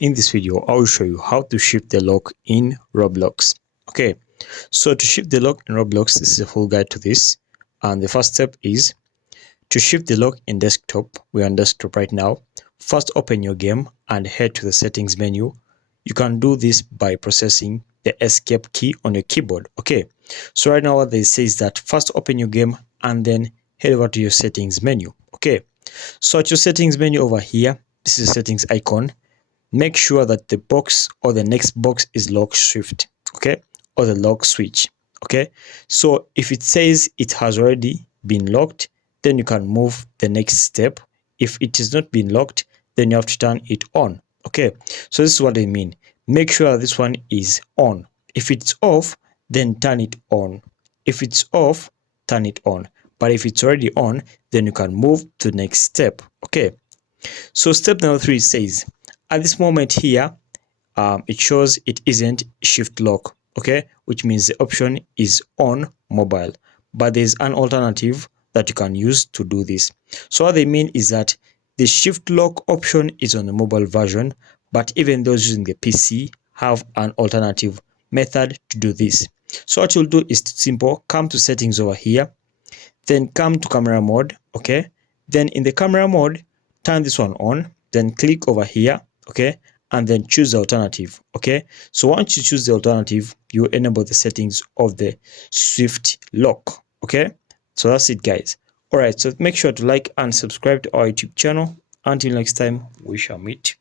In this video, I will show you how to shift the lock in Roblox. Okay, so to shift the lock in Roblox, this is a full guide to this. And the first step is to shift the lock in desktop. We're on desktop right now. First, open your game and head to the settings menu. You can do this by pressing the escape key on your keyboard. Okay, so right now what they say is that first open your game and then head over to your settings menu. Okay, so at your settings menu over here, this is the settings icon. Make sure that the box or the next box is lock shift, okay, or the lock switch. Okay, so if it says it has already been locked, then you can move the next step. If it is not been locked, then you have to turn it on. Okay, so this is what I mean. Make sure this one is on. If it's off, then turn it on. If it's off, turn it on. But if it's already on, then you can move to the next step. Okay, so step number 3 says, at this moment here, it shows it isn't shift lock, okay, which means the option is on mobile, but there's an alternative that you can use to do this. So what they mean is that the shift lock option is on the mobile version, but even those using the PC have an alternative method to do this. So what you'll do is simple. Come to settings over here, then come to camera mode. Okay, then in the camera mode, turn this one on, then click over here. Okay, and then choose the alternative. Okay, so once you choose the alternative, you enable the settings of the shift lock. Okay, so that's it, guys. All right, so make sure to like and subscribe to our YouTube channel. Until next time, we shall meet.